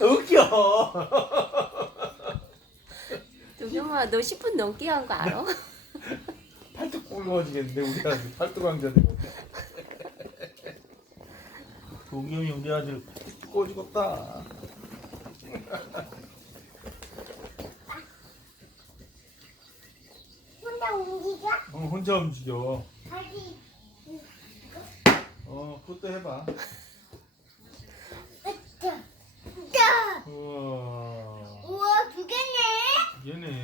웃겨. 도겸아 너 10분 넘게 한 거 알아? 팔뚝 굵어지겠는데 우리 아들 팔뚝 왕자 되고. 동겸이 우리 아들 팔뚝 두꺼워지겠다. 혼자 움직여? 어, 혼자 움직여. 다시 어, 그것도 해봐. 으쌰 우와. 우와 두 개네 얘네.